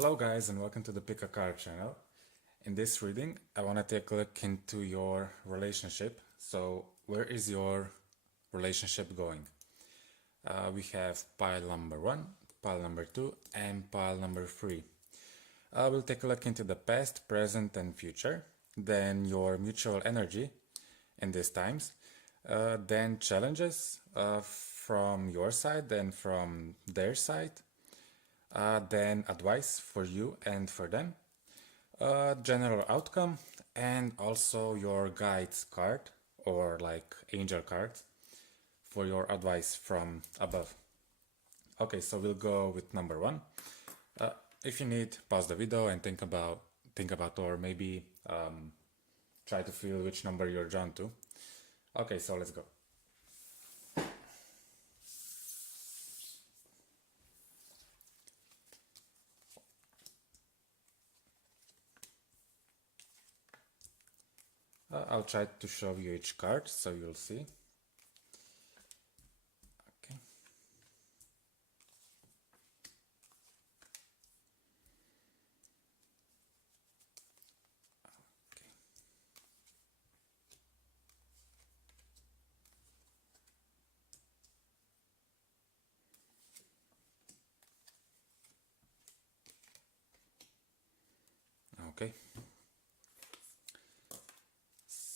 Hello guys and welcome to the Pick a Card channel. In this reading I want to take a look into your relationship. So where is your relationship going? We have pile number 1, pile number 2 and pile number 3. We'll take a look into the past, present and future, then your mutual energy in these times, then challenges from your side and from their side, then advice for you and for them, general outcome, and also your guides card or like angel card for your advice from above. Okay, so we'll go with number 1. If you need, pause the video and think about or maybe try to feel which number you're drawn to. Okay, so let's go. I'll try to show you each card so you'll see. Okay. Okay.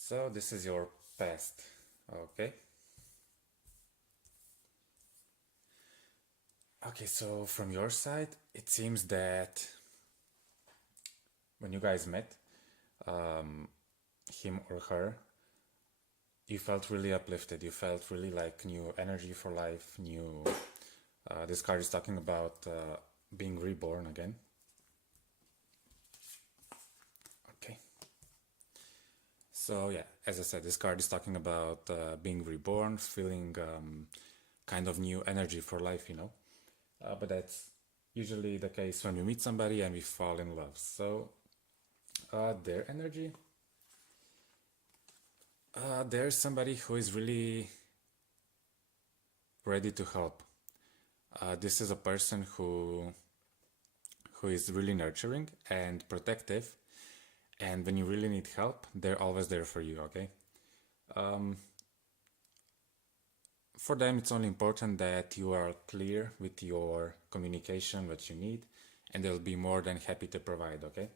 So this is your past. Okay. Okay, so from your side, it seems that when you guys met, him or her, you felt really uplifted. You felt really like new energy for life, new. This card is talking about being reborn again. Okay. So yeah, as I said, this card is talking about being reborn, feeling kind of new energy for life, you know. But that's usually the case when we meet somebody and we fall in love. So their energy, there's somebody who is really ready to help. This is a person who is really nurturing and protective, and when you really need help, they're always there for you. Okay. For them, it's only important that you are clear with your communication, what you need, and they'll be more than happy to provide. Okay.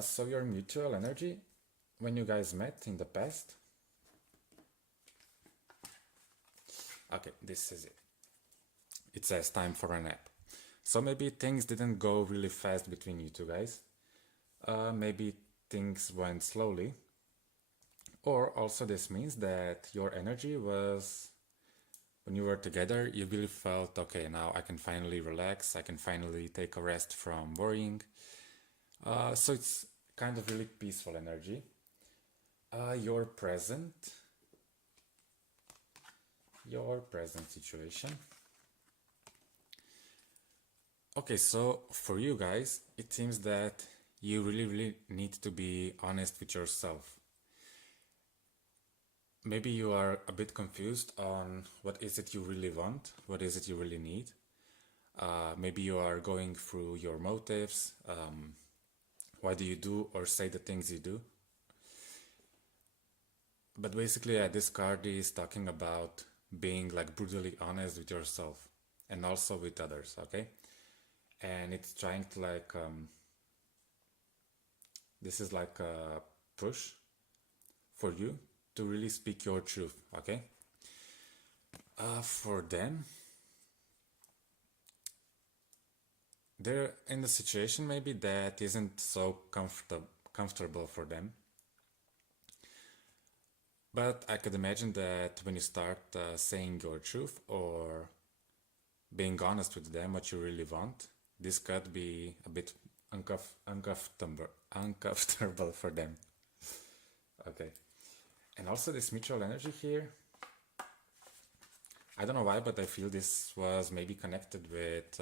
So your mutual energy, when you guys met in the past. Okay, this is it. It says time for a nap. So maybe things didn't go really fast between you two guys. Maybe things went slowly. Or also this means that your energy was, when you were together, you really felt, okay, now I can finally relax, I can finally take a rest from worrying. So it's kind of really peaceful energy. Your present situation. Okay, so for you guys, it seems that you really need to be honest with yourself. Maybe you are a bit confused on what is it you really want, what is it you really need. Maybe you are going through your motives. Why do you do or say the things you do? But basically, this card is talking about being like brutally honest with yourself and also with others, okay? And it's trying to like, this is like a push for you to really speak your truth, okay? For them, they're in a situation maybe that isn't so comfortable for them. But I could imagine that when you start saying your truth or being honest with them, what you really want, this could be a bit uncomfortable for them. Okay. And also this mutual energy here, I don't know why, but I feel this was maybe connected with,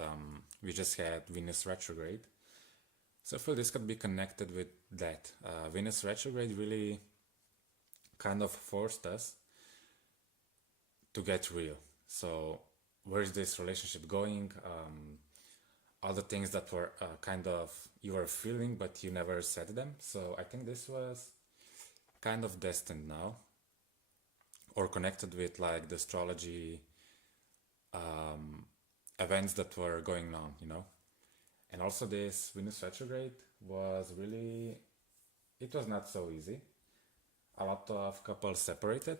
we just had Venus retrograde. So I feel this could be connected with that. Venus retrograde really kind of forced us to get real. So where is this relationship going? all the things that were kind of you were feeling but you never said them. So I think this was kind of destined now, or connected with like the astrology events that were going on, you know. And also this Venus retrograde was really, it was not so easy. A lot of couples separated,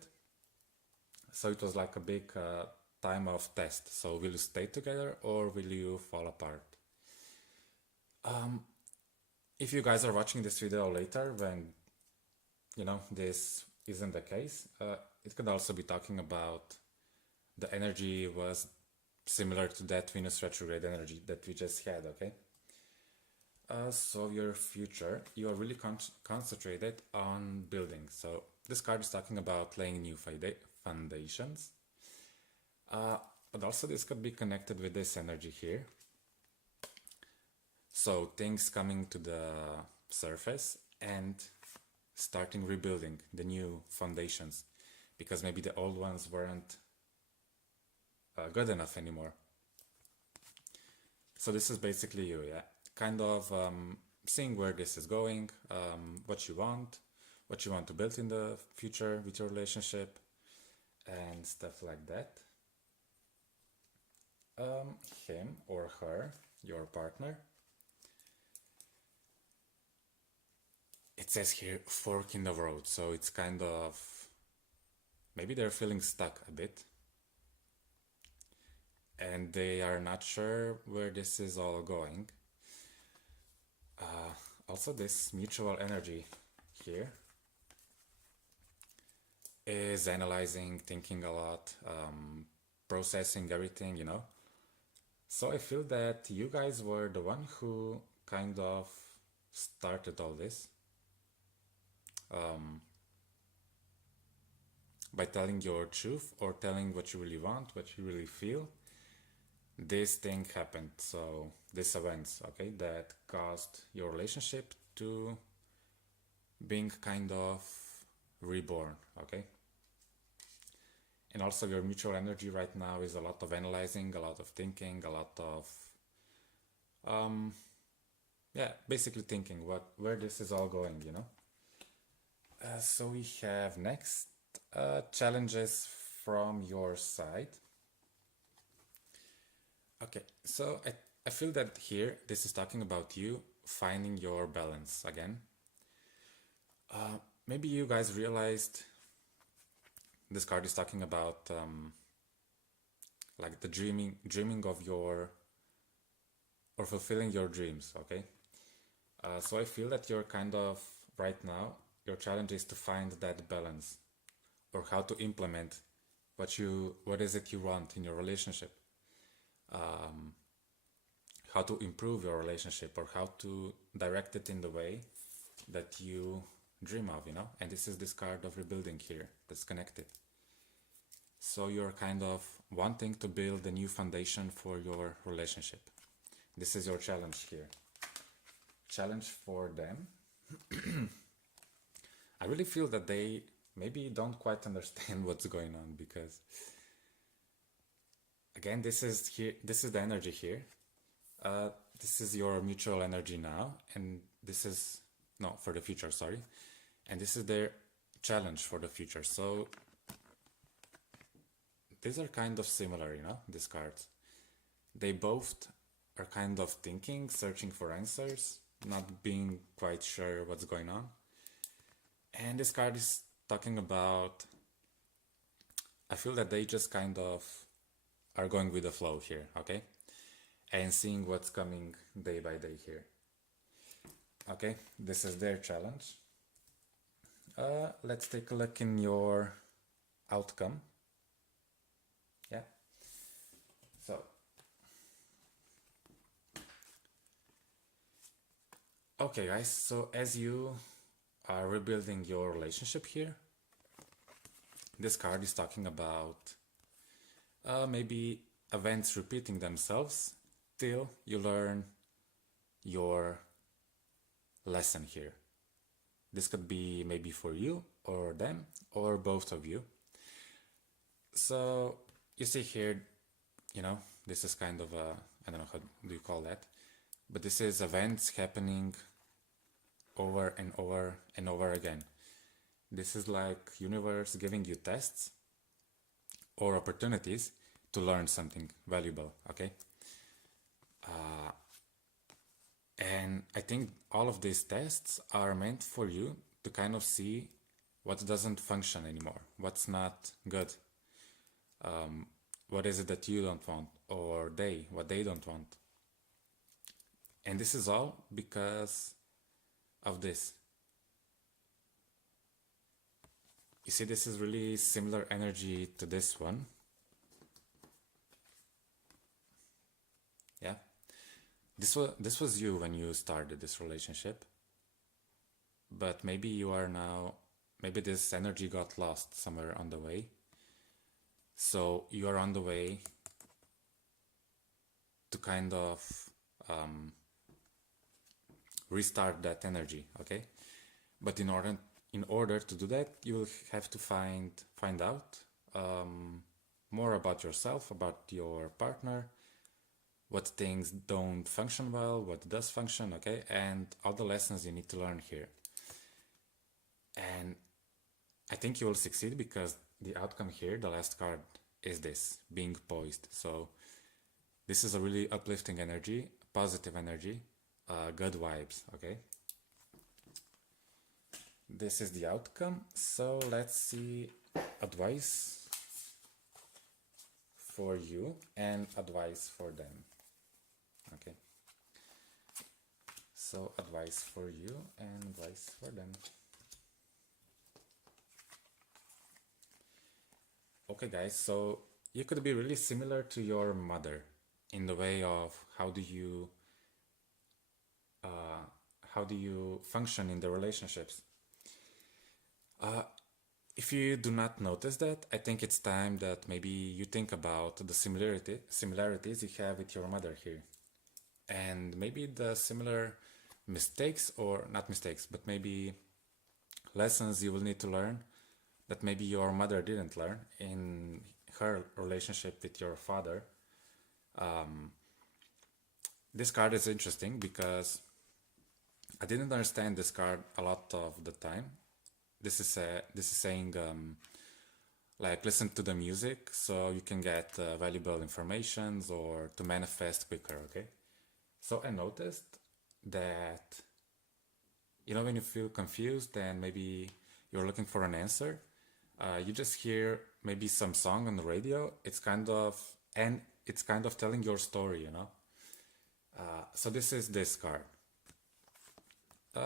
so it was like a big time of test. So will you stay together or will you fall apart? If you guys are watching this video later, when you know this isn't the case, it could also be talking about the energy was similar to that Venus retrograde energy that we just had, okay? So your future, you are really concentrated on building. So this card is talking about laying new foundations. But also this could be connected with this energy here. So things coming to the surface and starting rebuilding the new foundations, because maybe the old ones weren't good enough anymore. So this is basically you, yeah, kind of seeing where this is going, what you want to build in the future with your relationship and stuff like that. Him or her, your partner. It says here fork in the road, so it's kind of maybe they're feeling stuck a bit and they are not sure where this is all going. Also this mutual energy here is analyzing, thinking a lot, processing everything, you know. So I feel that you guys were the one who kind of started all this. By telling your truth or telling what you really want, what you really feel, this thing happened. So this events, okay, that caused your relationship to being kind of reborn, okay. And also your mutual energy right now is a lot of analyzing, a lot of thinking, a lot of yeah, basically thinking where this is all going, you know. So we have next challenges from your side. Okay, so I feel that here this is talking about you finding your balance again. Maybe you guys realized this card is talking about like the dreaming of your, or fulfilling your dreams, okay? So I feel that you're kind of, right now, your challenge is to find that balance, or how to implement what is it you want in your relationship, how to improve your relationship, or how to direct it in the way that you dream of, you know. And this is this card of rebuilding here that's connected. So you're kind of wanting to build a new foundation for your relationship. This is your challenge here. Challenge for them. I really feel that they maybe don't quite understand what's going on, because again, this is the energy here. This is your mutual energy now, and this is, no, for the future, sorry. And this is their challenge for the future. So these are kind of similar, you know, these cards. They both are kind of thinking, searching for answers, not being quite sure what's going on. And this card is talking about, I feel that they just kind of are going with the flow here, okay? And seeing what's coming day by day here. Okay, this is their challenge. Let's take a look in your outcome. Yeah. So, okay guys, so as you are rebuilding your relationship here, this card is talking about maybe events repeating themselves till you learn your lesson here. This could be maybe for you or them or both of you. So you see here, you know, this is kind of a, I don't know, how do you call that? but this is events happening over and over and over again. This is like universe giving you tests or opportunities to learn something valuable, okay? And I think all of these tests are meant for you to kind of see what doesn't function anymore, what's not good, what is it that you don't want, or what they don't want. And this is all because of this. You see, this is really similar energy to this one. Yeah. This was you when you started this relationship. But maybe you are now, maybe this energy got lost somewhere on the way. So you are on the way to kind of restart that energy, okay? But in order to do that, you will have to find out more about yourself, about your partner, what things don't function well, what does function, okay? And all the lessons you need to learn here. And I think you will succeed because the outcome here, the last card, is this, being poised. So this is a really uplifting energy, positive energy, good vibes, okay? This is the outcome. So let's see advice for you and advice for them. Okay. So advice for you and advice for them. Okay guys, so you could be really similar to your mother in the way of how do you function in the relationships. If you do not notice that, I think it's time that maybe you think about the similarities you have with your mother here. And maybe the similar mistakes, or not mistakes, but maybe lessons you will need to learn that maybe your mother didn't learn in her relationship with your father. This card is interesting because I didn't understand this card a lot of the time. This is saying like listen to the music so you can get valuable informations or to manifest quicker, okay? So I noticed that, you know, when you feel confused and maybe you're looking for an answer, you just hear maybe some song on the radio. It's kind of telling your story, you know. So this is this card.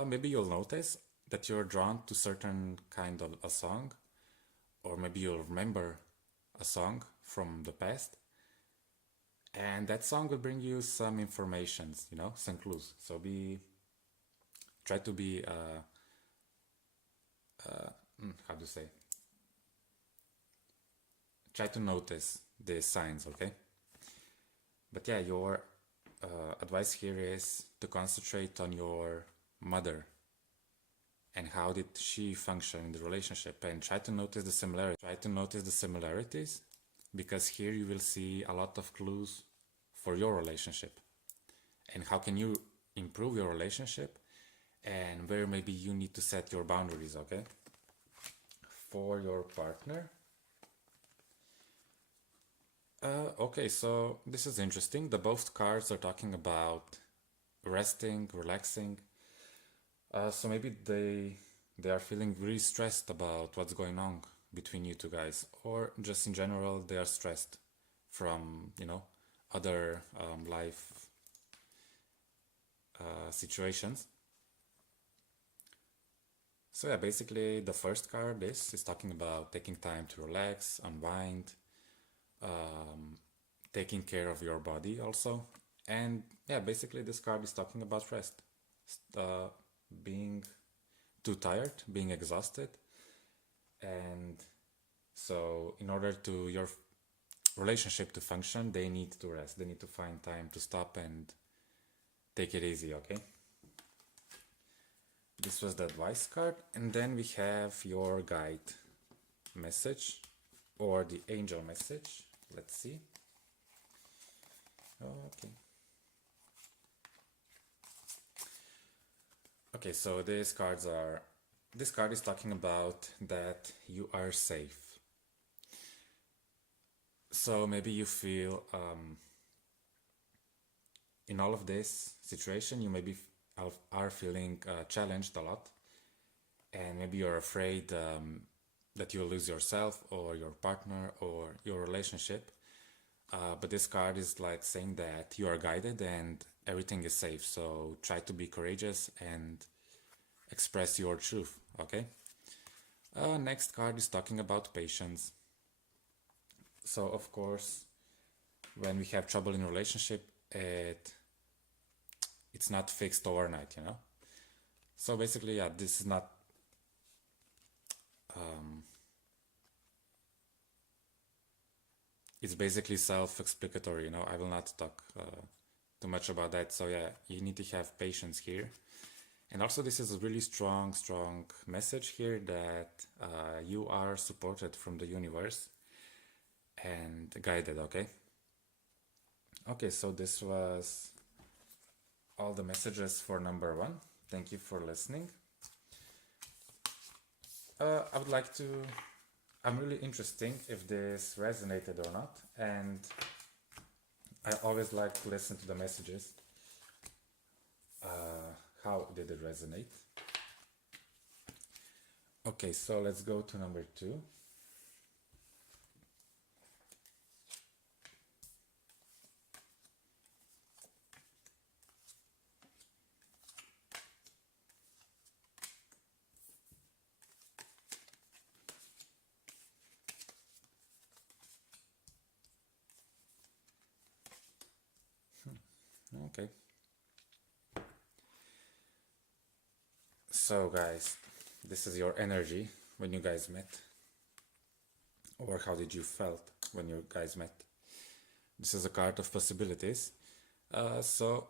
Maybe you'll notice that you're drawn to certain kind of a song, or maybe you'll remember a song from the past, and that song will bring you some informations, you know, some clues. So try to be how do you say? Try to notice the signs, okay? But yeah, your advice here is to concentrate on your mother and how did she function in the relationship, and try to notice the similarities. Try to notice the similarities, because here you will see a lot of clues for your relationship and how can you improve your relationship and where maybe you need to set your boundaries, okay? For your partner. Okay, so this is interesting. The both cards are talking about resting, relaxing. So maybe they are feeling really stressed about what's going on between you two guys, or just in general they are stressed from, you know, other life situations. So yeah, basically the first card is talking about taking time to relax, unwind, taking care of your body also. And yeah, basically this card is talking about rest, being too tired, being exhausted. And so in order to your relationship to function, they need to rest, they need to find time to stop and take it easy, okay? This was the advice card, and then we have your guide message or the angel message. Let's see. Okay. Okay, so this card is talking about that you are safe. So maybe you feel in all of this situation, you maybe are feeling challenged a lot, and maybe you're afraid that you'll lose yourself or your partner or your relationship. But this card is like saying that you are guided and everything is safe. So try to be courageous and express your truth. Okay. Next card is talking about patience. So of course, when we have trouble in a relationship, it's not fixed overnight, you know. So basically, yeah, this is not. It's basically self-explanatory, you know. I will not talk too much about that. So yeah, you need to have patience here. And also, this is a really strong, strong message here that you are supported from the universe and guided. Okay. Okay, so this was all the messages for number one. Thank you for listening. I would like to. I'm really interested if this resonated or not, and I always like to listen to the messages. How did it resonate? Okay, so let's go to number two. Okay. So, guys, this is your energy when you guys met, or how did you felt when you guys met? This is a card of possibilities. So,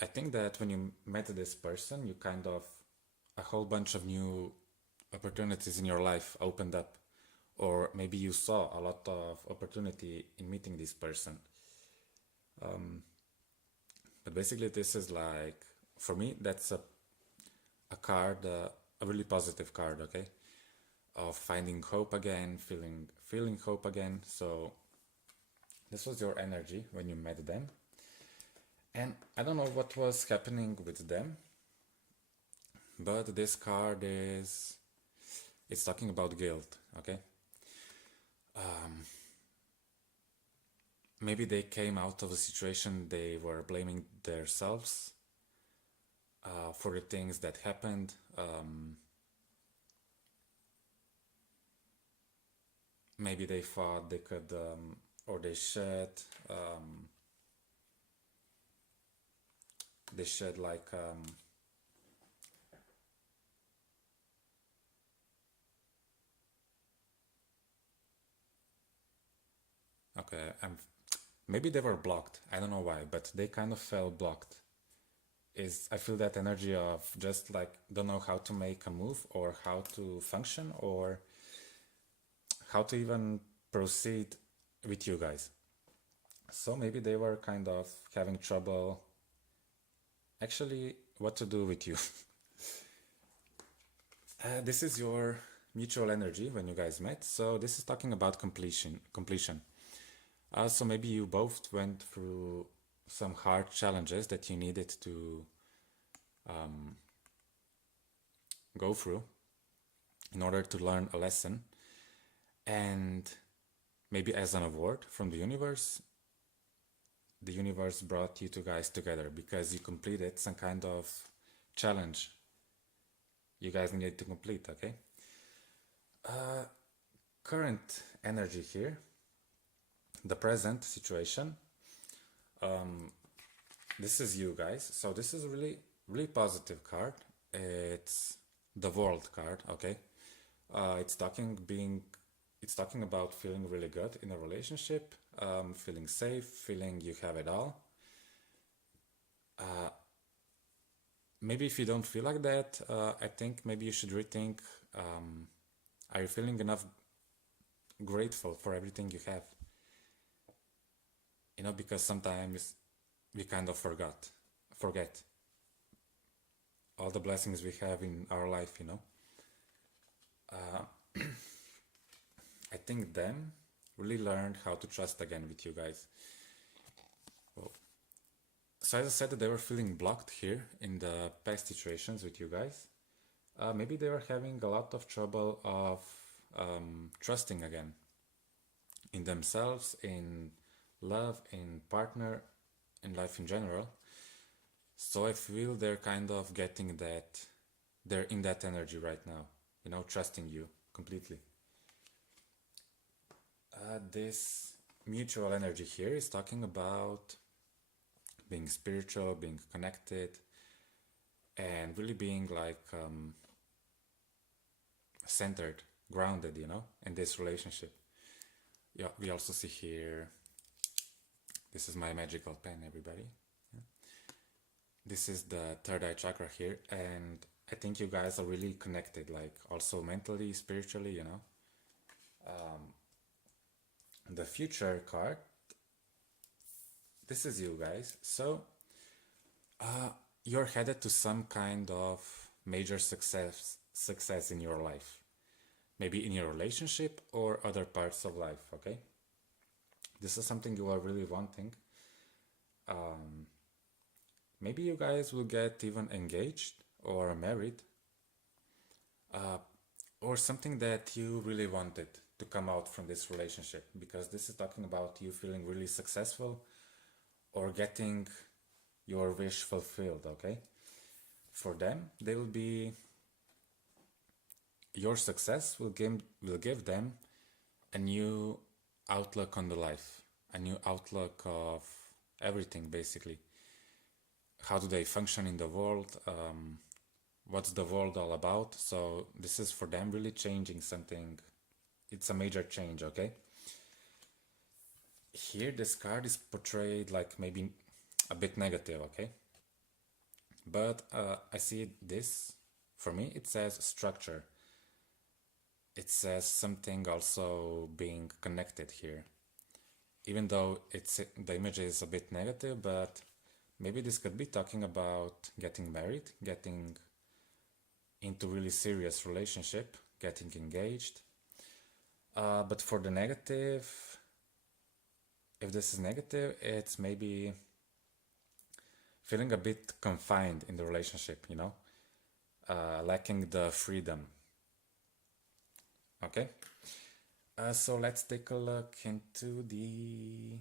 I think that when you met this person, you kind of a whole bunch of new opportunities in your life opened up, or maybe you saw a lot of opportunity in meeting this person. But basically, this is like, for me, that's a card, a really positive card, okay? Of finding hope again, feeling hope again. So this was your energy when you met them. And I don't know what was happening with them, but this card is it's talking about guilt, okay? Maybe they came out of a situation they were blaming themselves for the things that happened. Maybe they thought they could or they should like okay, maybe they were blocked. I don't know why, but they kind of felt blocked. Is I feel that energy of just like don't know how to make a move or how to function or how to even proceed with you guys. So maybe they were kind of having trouble actually what to do with you. This is your mutual energy when you guys met. So this is talking about completion. So maybe you both went through some hard challenges that you needed to go through in order to learn a lesson. And maybe as an award from the universe brought you two guys together because you completed some kind of challenge you guys needed to complete, okay? Current energy here, the present situation, this is you guys. So this is a really, really positive card. It's the World card, okay? It's talking about feeling really good in a relationship, feeling safe, feeling you have it all. Maybe if you don't feel like that, I think maybe you should rethink, are you feeling enough grateful for everything you have? You know, because sometimes we kind of forget. all the blessings we have in our life, you know. Uh, I think them really learned how to trust again with you guys. Well, so as I said, that they were feeling blocked here in the past situations with you guys. Maybe they were having a lot of trouble of trusting again in themselves, in love, in partner, in life in general. So I feel they're kind of getting that, they're in that energy right now, you know, trusting you completely. This mutual energy here is talking about being spiritual, being connected, and really being like centered, grounded, you know, in this relationship. Yeah, we also see here, this is my magical pen, everybody. Yeah. This is the third eye chakra here, and I think you guys are really connected, like also mentally, spiritually, you know. The future card, this is you guys. So you're headed to some kind of major success in your life, maybe in your relationship or other parts of life. Okay, this is something you are really wanting. Maybe you guys will get even engaged or married, or something that you really wanted to come out from this relationship, because this is talking about you feeling really successful or getting your wish fulfilled. Okay, for them, they will be, your success will give them a new outlook on the life, a new outlook of everything, basically. How do they function in the world? What's the world all about? So this is for them really changing something. It's a major change. Okay, here this card is portrayed like maybe a bit negative. Okay, but I see this, for me it says structure. It says something also being connected here, even though it's, the image is a bit negative, but maybe this could be talking about getting married, getting into really serious relationship, getting engaged. But for the negative, if this is negative, it's maybe feeling a bit confined in the relationship, you know, lacking the freedom. Okay, so let's take a look into the,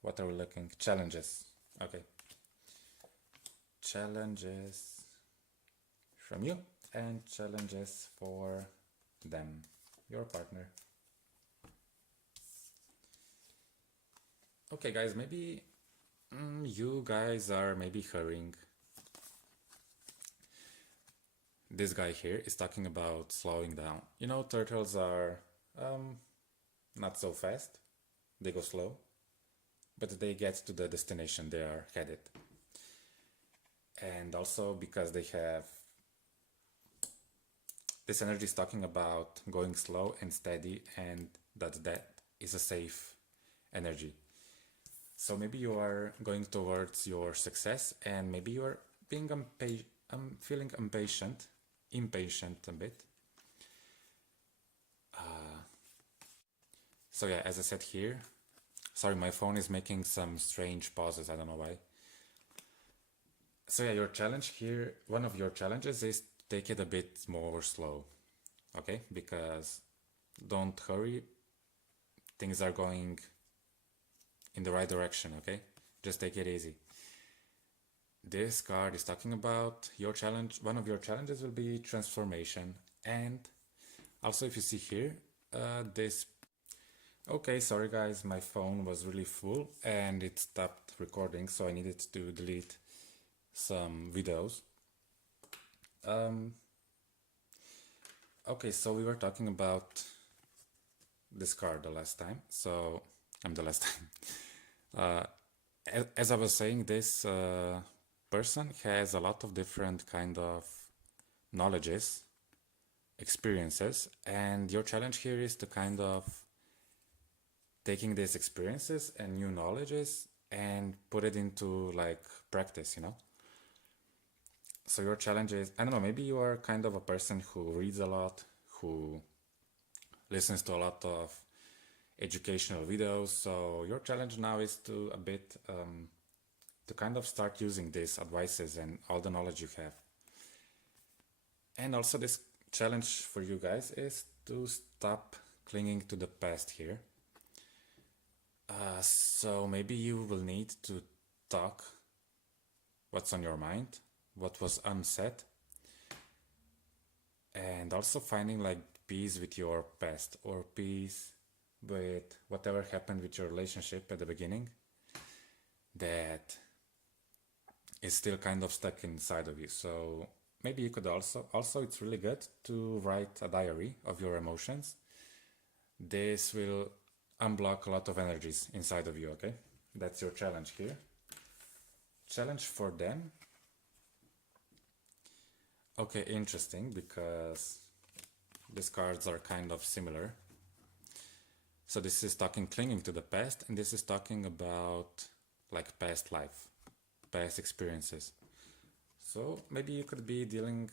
what are we looking? Challenges. Okay, challenges from you and challenges for them, your partner. Okay, guys, maybe you guys are maybe hurrying. This guy here is talking about slowing down. You know, turtles are not so fast, they go slow, but they get to the destination they are headed. And also because they have, this energy is talking about going slow and steady, and that is a safe energy. So maybe you are going towards your success, and maybe you are being feeling impatient a bit. So yeah, as I said here, sorry, my phone is making some strange pauses, I don't know why. So yeah, your challenge here, one of your challenges is take it a bit more slow, okay? Because don't hurry, things are going in the right direction, okay? Just take it easy. This card is talking about your challenge. One of your challenges will be transformation. And also, if you see here, this, okay, sorry guys, my phone was really full and it stopped recording, so I needed to delete some videos. Okay, so we were talking about this card the last time, so I'm the last time. As I was saying, this person has a lot of different kind of knowledges, experiences, and your challenge here is to kind of taking these experiences and new knowledges and put it into like practice, you know. So your challenge is, I don't know, maybe you are kind of a person who reads a lot, who listens to a lot of educational videos. So your challenge now is to a bit to kind of start using these advices and all the knowledge you have. And also this challenge for you guys is to stop clinging to the past here. So maybe you will need to talk what's on your mind, what was unsaid, and also finding like peace with your past or peace with whatever happened with your relationship at the beginning that is still kind of stuck inside of you. So maybe you could also it's really good to write a diary of your emotions. This will unblock a lot of energies inside of you, okay? That's your challenge here. Challenge for them. Okay, interesting, because these cards are kind of similar. So this is talking clinging to the past, and this is talking about like past life, past experiences. So maybe you could be dealing,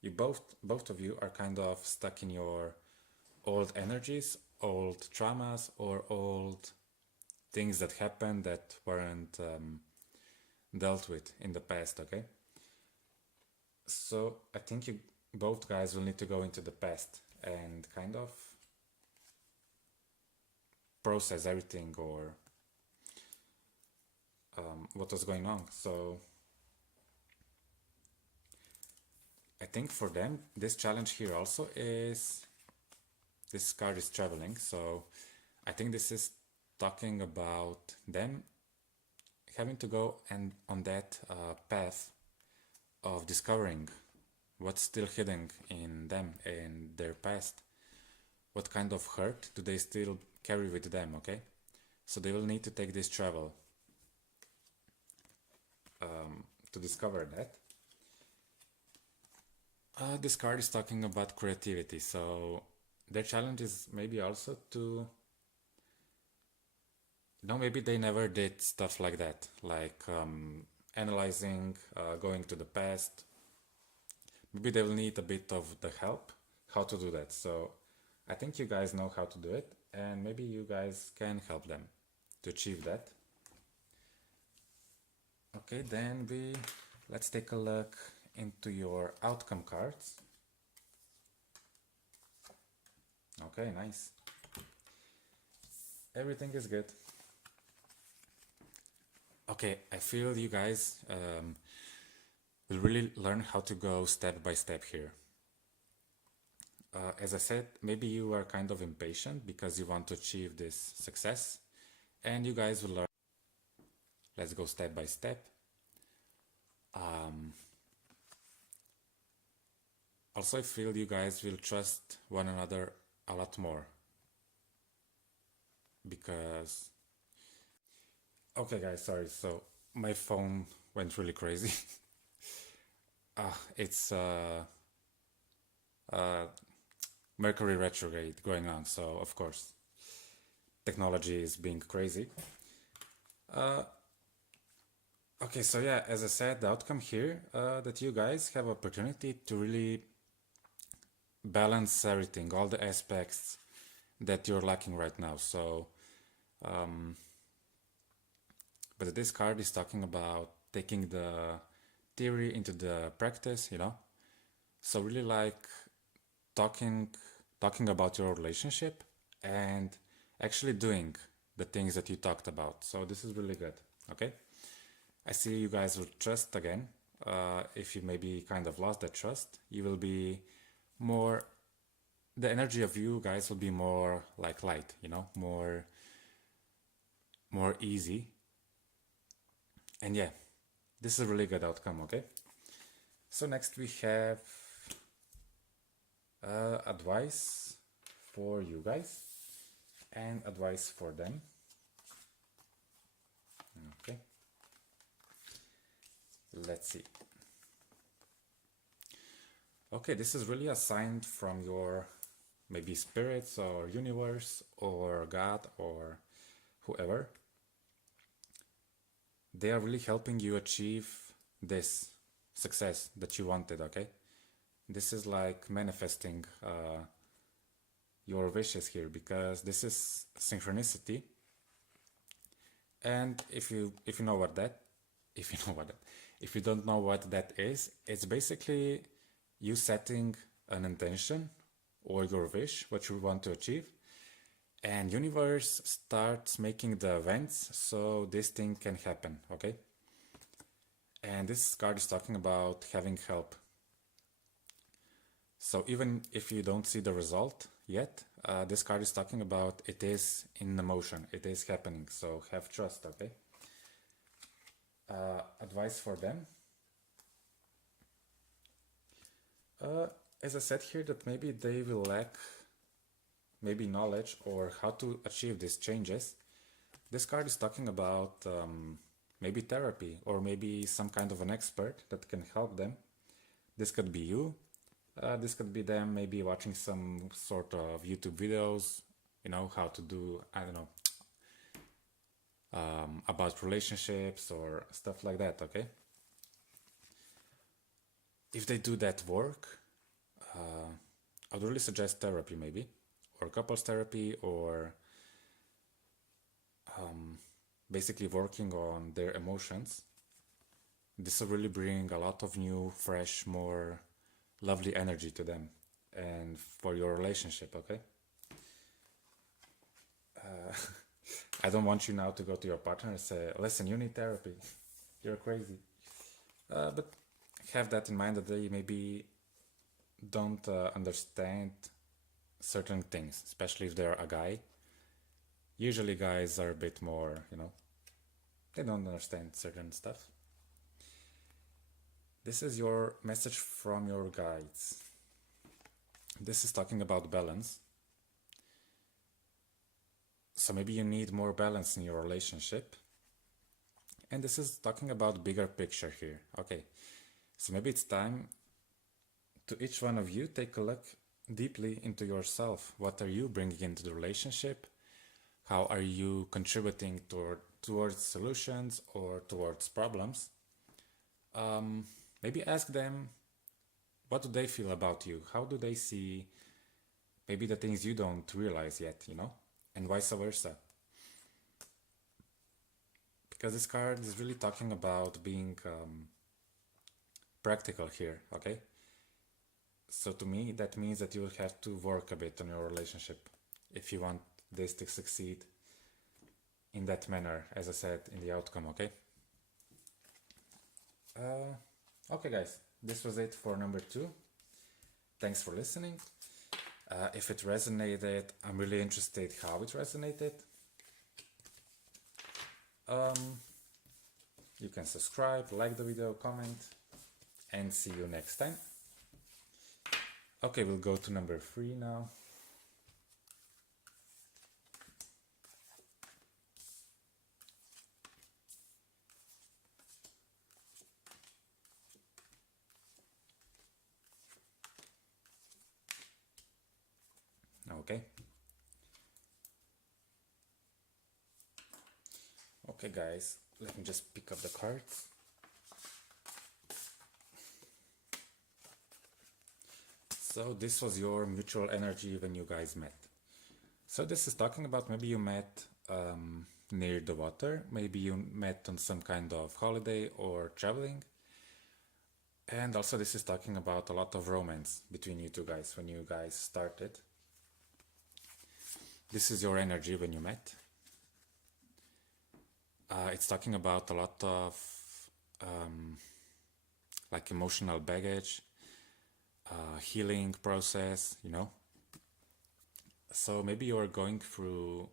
you both of you are kind of stuck in your old energies, old traumas, or old things that happened that weren't dealt with in the past, okay? So I think you both guys will need to go into the past and kind of process everything or what was going on. So I think for them, this challenge here also is, this card is traveling. So I think this is talking about them having to go and on that path of discovering what's still hidden in them, in their past. What kind of hurt do they still carry with them, okay? So they will need to take this travel to discover that. This card is talking about creativity, so their challenge is maybe also to, no, maybe they never did stuff like that, like analyzing, going to the past. Maybe they will need a bit of the help how to do that. So I think you guys know how to do it, and maybe you guys can help them to achieve that. Okay, then let's take a look into your outcome cards. Okay, nice. Everything is good. Okay, I feel you guys will really learn how to go step by step here. As I said, maybe you are kind of impatient because you want to achieve this success, and you guys will learn. Let's go step by step. Also, I feel you guys will trust one another a lot more because, okay guys, sorry, so my phone went really crazy. It's Mercury retrograde going on, so of course technology is being crazy. Okay, so yeah, as I said, the outcome here, that you guys have opportunity to really balance everything, all the aspects that you're lacking right now. So but this card is talking about taking the theory into the practice, you know. So really like talking about your relationship and actually doing the things that you talked about. So this is really good. Okay, I see you guys will trust again. If you maybe kind of lost that trust, you will be more, the energy of you guys will be more like light, you know, more easy. And yeah, this is a really good outcome. Okay, so next we have advice for you guys and advice for them. Okay, let's see. Okay, this is really a sign from your maybe spirits or universe or God or whoever. They are really helping you achieve this. success that you wanted, okay? This is like manifesting your wishes here, because this is synchronicity. And if you know what that, if you know what that, if you don't know what that is, it's basically you setting an intention or your wish, what you want to achieve, and universe starts making the events so this thing can happen, okay? And this card is talking about having help. So even if you don't see the result yet, this card is talking about it is in the motion, it is happening, so have trust, okay? Advice for them. As I said here, that maybe they will lack maybe knowledge or how to achieve these changes. This card is talking about maybe therapy or maybe some kind of an expert that can help them. This could be you. This could be them maybe watching some sort of YouTube videos, you know, how to do, I don't know, about relationships or stuff like that, okay? If they do that work, I'd really suggest therapy maybe, or couples therapy, or basically working on their emotions. This will really bring a lot of new, fresh, more lovely energy to them and for your relationship, okay? I don't want you now to go to your partner and say, listen, you need therapy, you're crazy. But have that in mind, that they maybe don't understand certain things, especially if they're a guy. Usually guys are a bit more, you know, they don't understand certain stuff. This is your message from your guides. This is talking about balance. So maybe you need more balance in your relationship. And this is talking about bigger picture here. Okay, so maybe it's time to each one of you take a look deeply into yourself. What are you bringing into the relationship? How are you contributing towards solutions or towards problems? Maybe ask them, what do they feel about you? How do they see maybe the things you don't realize yet, you know? And vice versa. Because this card is really talking about being practical here, okay? So to me, that means that you will have to work a bit on your relationship if you want this to succeed in that manner, as I said, in the outcome, okay? Okay guys, this was it for number 2. Thanks for listening. If it resonated, I'm really interested how it resonated. You can subscribe, like the video, comment, and see you next time. Okay, we'll go to number 3 now. Okay. Okay guys, let me just pick up the cards. So this was your mutual energy when you guys met. So this is talking about maybe you met near the water, maybe you met on some kind of holiday or traveling. And also this is talking about a lot of romance between you two guys when you guys started. This is your energy when you met. It's talking about a lot of like emotional baggage, healing process, you know. So maybe you are going through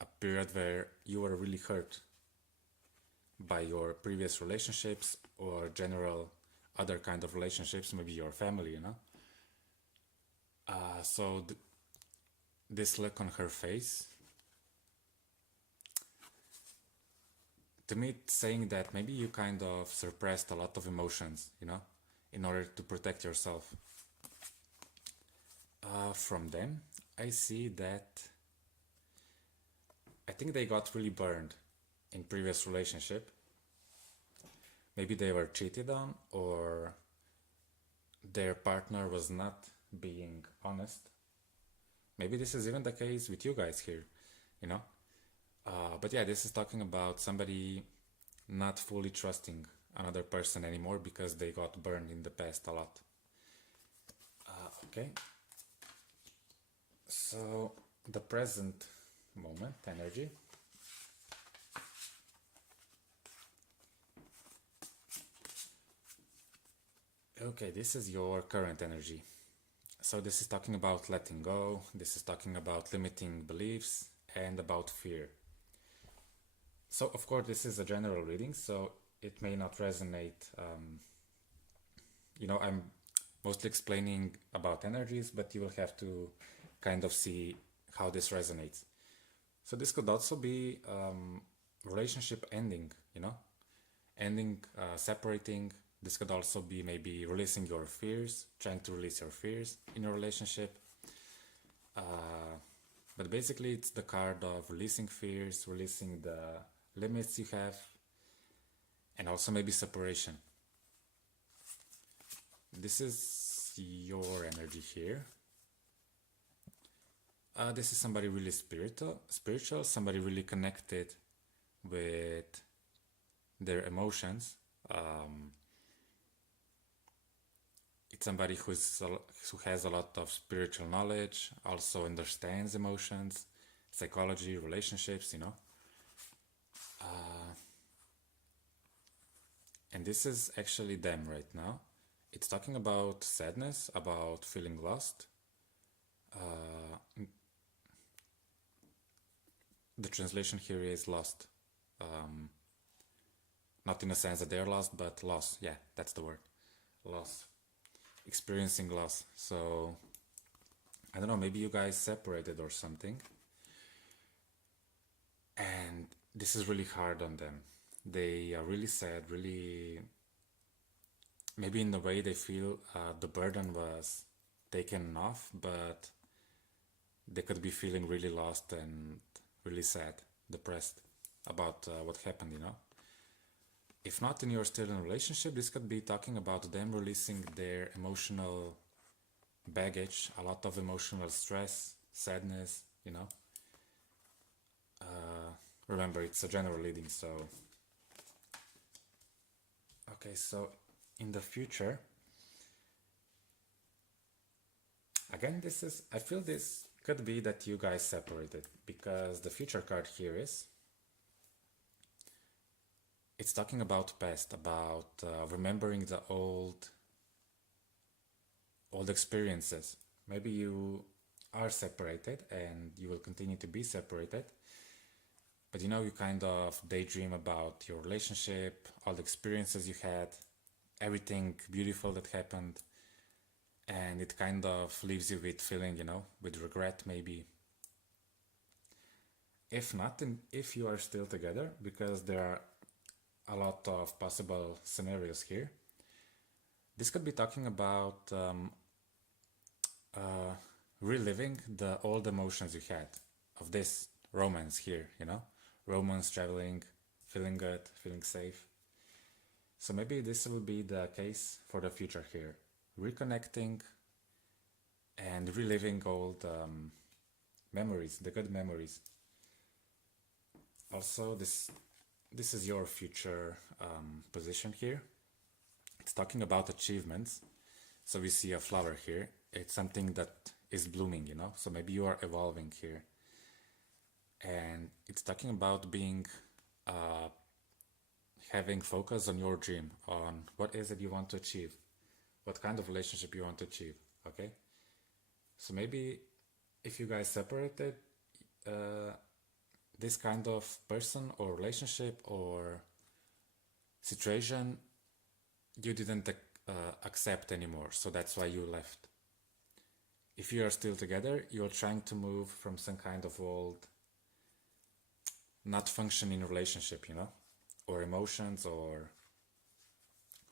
a period where you were really hurt by your previous relationships or general other kind of relationships, maybe your family, you know. So this look on her face, to me it's saying that maybe you kind of suppressed a lot of emotions, you know, in order to protect yourself. From them, I see that I think they got really burned in previous relationship. maybe they were cheated on, or their partner was not being honest. Maybe this is even the case with you guys here, you know? But yeah, this is talking about somebody not fully trusting another person anymore because they got burned in the past a lot. Okay, so the present moment energy. Okay, this is your current energy. So this is talking about letting go, this is talking about limiting beliefs, and about fear. So of course this is a general reading, so it may not resonate. I'm mostly explaining about energies, but you will have to kind of see how this resonates. So this could also be relationship ending, ending, separating. This could also be maybe releasing your fears, trying to release your fears in a relationship. But basically it's the card of releasing fears, releasing the limits you have, and also maybe separation. This is your energy here. This is somebody really spiritual, somebody really connected with their emotions. It's somebody who has a lot of spiritual knowledge, also understands emotions, psychology, relationships, And this is actually them right now. It's talking about sadness, about feeling lost. The translation here is lost. Not in a sense that they're lost, but loss. Yeah, that's the word. Loss. Experiencing loss. So, I don't know, maybe you guys separated or something. And this is really hard on them. They are really sad, really. Maybe in the way they feel the burden was taken off, but they could be feeling really lost and really sad, depressed about what happened, If not, and you're still in a relationship, this could be talking about them releasing their emotional baggage, a lot of emotional stress, sadness, Remember, it's a general reading, so. Okay, so in the future, again, I feel this could be that you guys separated, because the future card here it's talking about past, about remembering the old experiences. Maybe you are separated and you will continue to be separated, but you kind of daydream about your relationship, all the experiences you had, everything beautiful that happened, and it kind of leaves you with feeling, with regret maybe. If not, and if you are still together, because there are a lot of possible scenarios here, this could be talking about reliving the old emotions you had of this romance here, romance, traveling, feeling good, feeling safe. So maybe this will be the case for the future here, reconnecting and reliving old memories, the good memories. Also, this is your future position here. It's talking about achievements. So we see a flower here. It's something that is blooming, So maybe you are evolving here. And it's talking about being, having focus on your dream, on what is it you want to achieve, what kind of relationship you want to achieve, okay? So maybe if you guys separated, this kind of person or relationship or situation you didn't accept anymore, so that's why you left. If you are still together, you're trying to move from some kind of old, not functioning relationship, or emotions or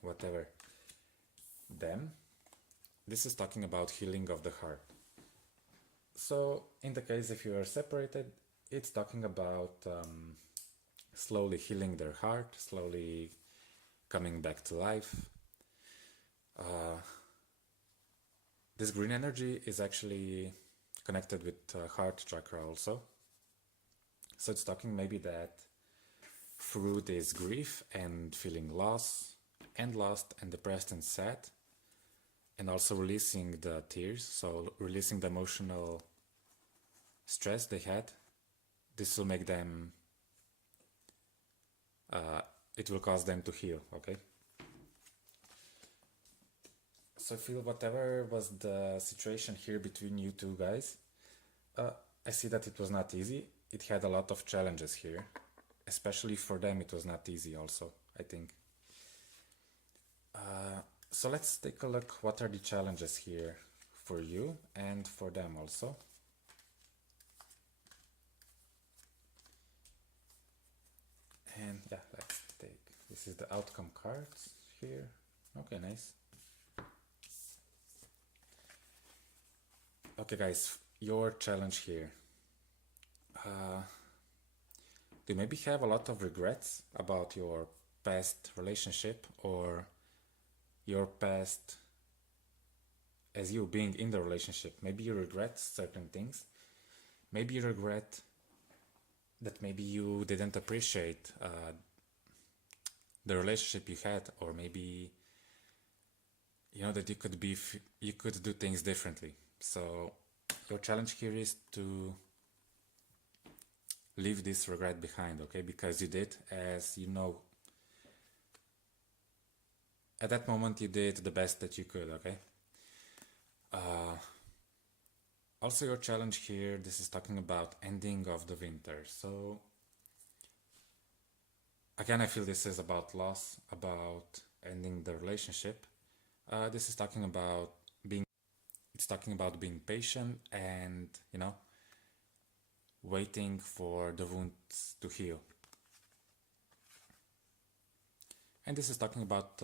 whatever. Then, this is talking about healing of the heart. So, in the case if you are separated, it's talking about slowly healing their heart, slowly coming back to life. This green energy is actually connected with heart chakra also. So it's talking maybe that through this grief and feeling lost and depressed and sad, and also releasing the tears, so releasing the emotional stress they had, this will make them, it will cause them to heal, okay? So I feel whatever was the situation here between you two guys, I see that it was not easy. It had a lot of challenges here. Especially for them, it was not easy also, I think. So let's take a look what are the challenges here for you and for them also. And yeah, let's take, this is the outcome cards here. Okay, nice. Okay guys, your challenge here. Do you maybe have a lot of regrets about your past relationship, or your past as you being in the relationship? Maybe you regret certain things. Maybe you regret that maybe you didn't appreciate the relationship you had, or maybe that you could do things differently. So your challenge here is to leave this regret behind, okay? Because you did, as you know, at that moment you did the best that you could, okay? Also your challenge here, this is talking about ending of the winter. So again, I feel this is about loss, about ending the relationship. This is talking about being patient and, waiting for the wounds to heal. And this is talking about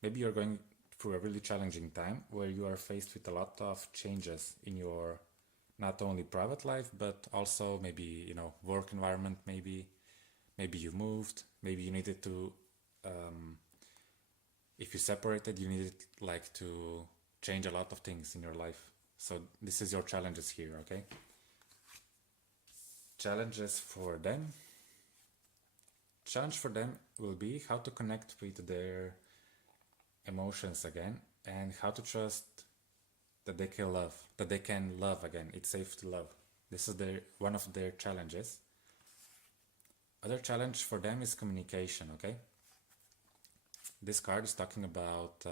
maybe you're going through a really challenging time where you are faced with a lot of changes in your not only private life, but also maybe, work environment. Maybe you moved, maybe you needed to, if you separated, you needed to change a lot of things in your life. So this is your challenges here, okay? Challenges for them. Challenge for them will be how to connect with their emotions again, and how to trust that they can love again. It's safe to love. This is one of their challenges. Other challenge for them is communication, okay? This card is talking about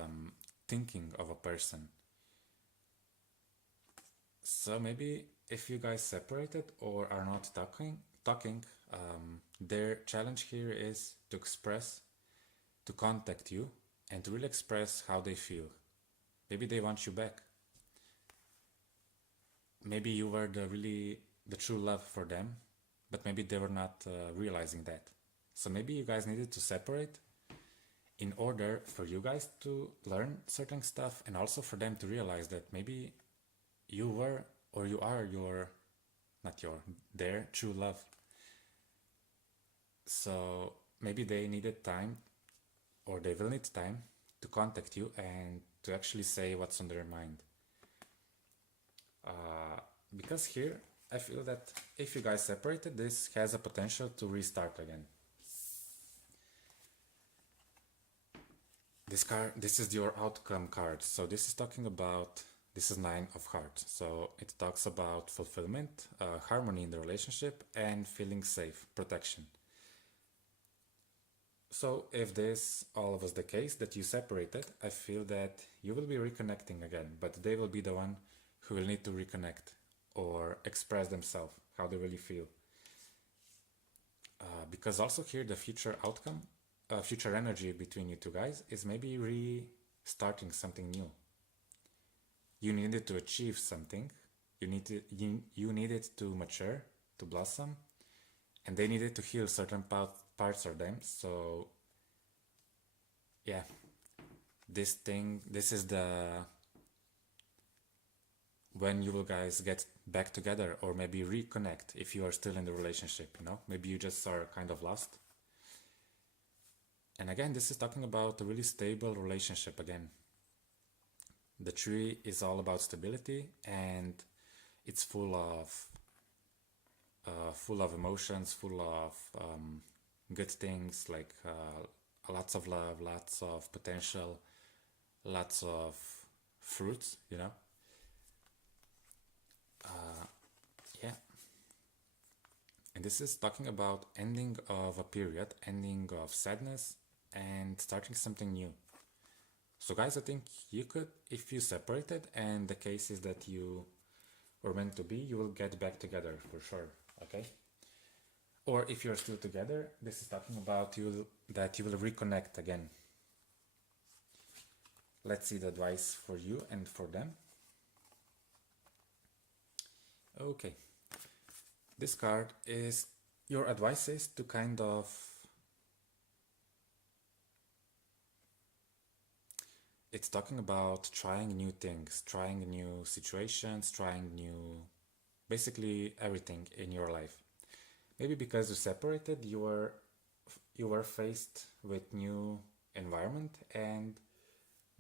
thinking of a person. So maybe if you guys separated or are not talking, their challenge here is to contact you and to really express how they feel. Maybe they want you back. Maybe you were the true love for them, but maybe they were not realizing that. So maybe you guys needed to separate in order for you guys to learn certain stuff, and also for them to realize that maybe you were, or you are their true love. So maybe they needed time, or they will need time to contact you and to actually say what's on their mind. Because here I feel that if you guys separated, this has a potential to restart again. This is your outcome card. So this is talking about, this is 9 of Hearts. So it talks about fulfillment, harmony in the relationship, and feeling safe, protection. So if this all was the case, that you separated, I feel that you will be reconnecting again, but they will be the one who will need to reconnect or express themselves, how they really feel. Because also here the future outcome, future energy between you two guys is maybe restarting something new. You needed to achieve something, you needed to mature, to blossom, and they needed to heal certain parts of them. So yeah, this is when you will guys get back together, or maybe reconnect if you are still in the relationship, maybe you just are kind of lost. And again, this is talking about a really stable relationship again. The tree is all about stability, and it's full of emotions, full of good things, like lots of love, lots of potential, lots of fruits, you know. Yeah. And this is talking about ending of a period, ending of sadness, and starting something new. So guys, I think you could, if you separated and the case is that you were meant to be, you will get back together for sure, okay? Or if you're still together, this is talking about that you will reconnect again. Let's see the advice for you and for them. Okay, this card is your advice is to kind of it's talking about trying new things, trying new situations, trying new, basically everything in your life. Maybe because you separated, you were faced with new environment, and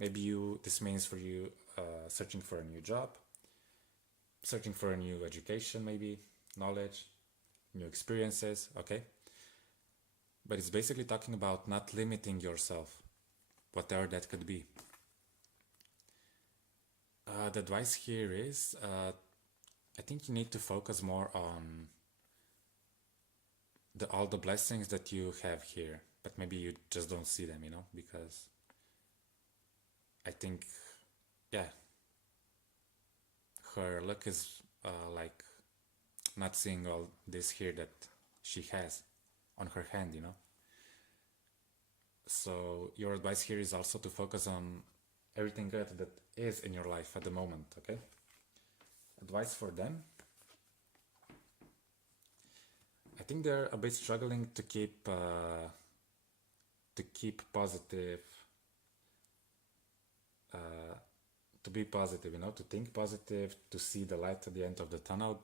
maybe this means for you searching for a new job, searching for a new education, maybe knowledge, new experiences, okay? But it's basically talking about not limiting yourself, whatever that could be. The advice here is I think you need to focus more on all the blessings that you have here, but maybe you just don't see them, you know, because I think, yeah, her luck is like not seeing all this here that she has on her hand, you know. So your advice here is also to focus on everything good that is in your life at the moment, okay? Advice for them. I think they're a bit struggling to keep positive, to be positive, you know, to think positive, to see the light at the end of the tunnel,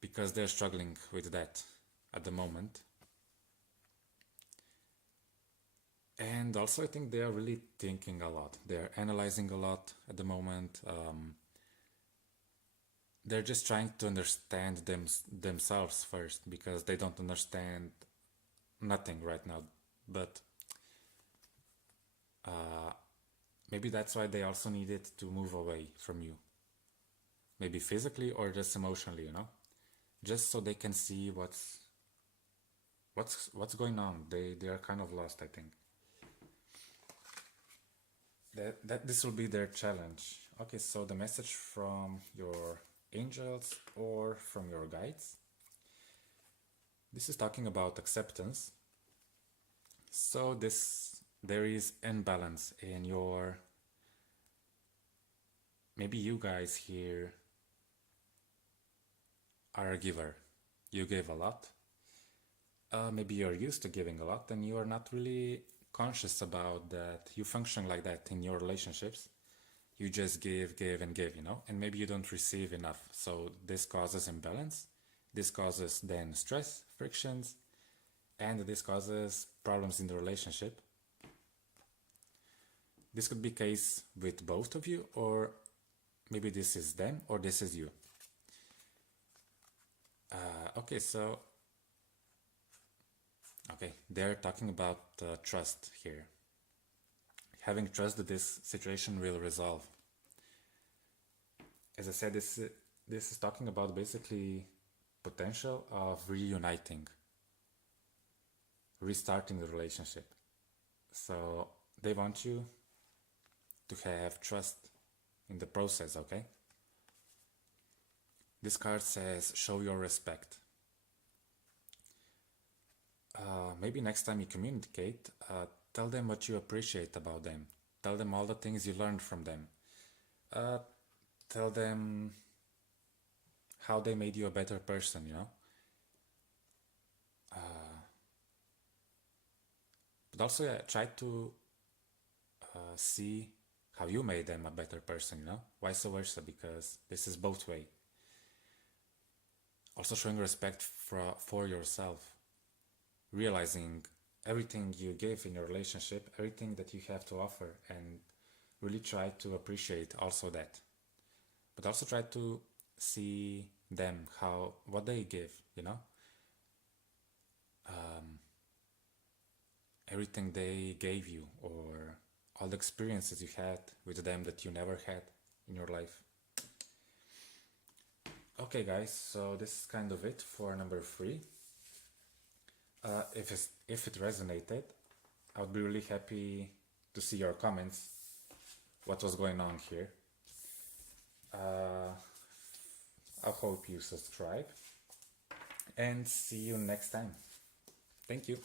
because they're struggling with that at the moment. And also I think they are really thinking a lot. They're analyzing a lot at the moment. They're just trying to understand themselves first, because they don't understand nothing right now. But maybe that's why they also needed to move away from you. Maybe physically or just emotionally, you know? Just so they can see what's going on. They are kind of lost, I think. That this will be their challenge. Okay, so the message from your angels or from your guides. This is talking about acceptance. So there is imbalance in your, maybe you guys here are a giver. You give a lot. Maybe you're used to giving a lot and you are not really conscious about that. You function like that in your relationships. You just give, and give, you know, and maybe you don't receive enough. So this causes imbalance. This causes then stress, frictions, and this causes problems in the relationship. This could be case with both of you, or maybe this is them or this is you. Okay, so they're talking about trust here. Having trust that this situation will resolve. As I said, this is talking about basically potential of reuniting, restarting the relationship. So they want you to have trust in the process, okay? This card says show your respect. Maybe next time you communicate, tell them what you appreciate about them. Tell them all the things you learned from them. Tell them how they made you a better person, you know? But also, yeah, try to see how you made them a better person, you know? Vice versa, because this is both way. Also showing respect for yourself. Realizing everything you give in your relationship, everything that you have to offer, and really try to appreciate also that. But also try to see them, how, what they give, you know? Everything they gave you, or all the experiences you had with them that you never had in your life. Okay, guys, so this is kind of it for number 3. If it resonated, I would be really happy to see your comments, what was going on here. I hope you subscribe, and see you next time. Thank you.